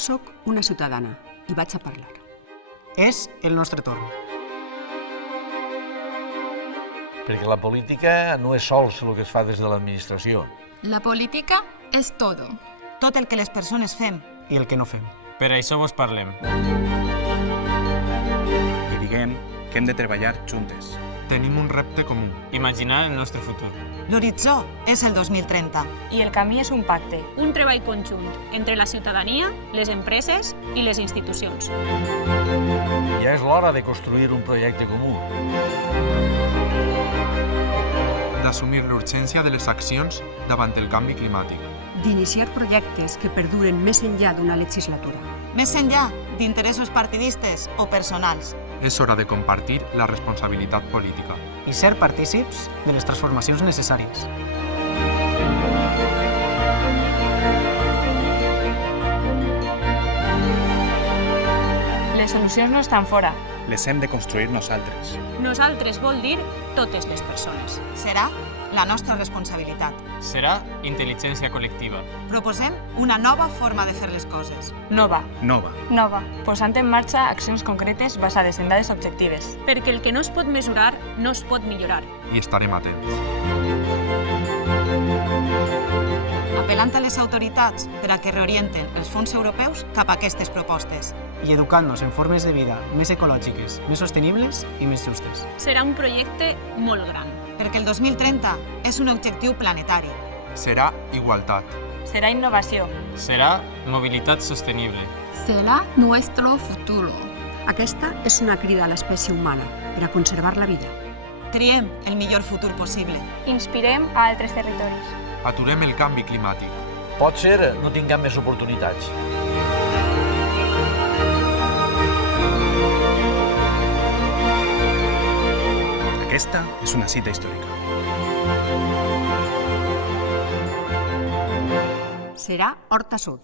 sóc una ciutadana i vaig a parlar. És el nostre torn. Perquè la política no és sols el que es fa des de l'administració. La política és todo. Tot el que les persones fem. I el que no fem. Per això vos parlem. I diguem que hem de treballar juntes. Tenim un repte comú. Imaginar el nostre futur. L'horitzó és el 2030. I el camí és un pacte. Un treball conjunt entre la ciutadania, les empreses i les institucions. Ja és l'hora de construir un projecte comú. D'assumir l'urgència de les accions davant el canvi climàtic. D'iniciar projectes que perduren més enllà d'una legislatura. Més enllà d'interessos partidistes o personals. És hora de compartir la responsabilitat política. I ser partícips de les transformacions necessàries. Les solucions no estan fora. Les hem de construir nosaltres. Nosaltres vol dir totes les persones. Serà la nostra responsabilitat. Serà intel·ligència col·lectiva. Proposem una nova forma de fer les coses. Nova. Nova. Posant en marxa accions concretes basades en dades objectives. Perquè el que no es pot mesurar no es pot millorar. I estarem atents. Apel·lant a les autoritats per a que reorienten els fons europeus cap a aquestes propostes. I educant-nos en formes de vida més ecològiques, més sostenibles i més justes. Serà un projecte molt gran. Perquè el 2030 és un objectiu planetari. Serà igualtat. Serà innovació. Serà mobilitat sostenible. Será nuestro futuro. Aquesta és una crida a l'espècie humana per a conservar la vida. Triem el millor futur possible. Inspirem a altres territoris. Aturem el canvi climàtic. Pot ser no tinguem més oportunitats. Aquesta és una cita històrica. Serà Horta Sud.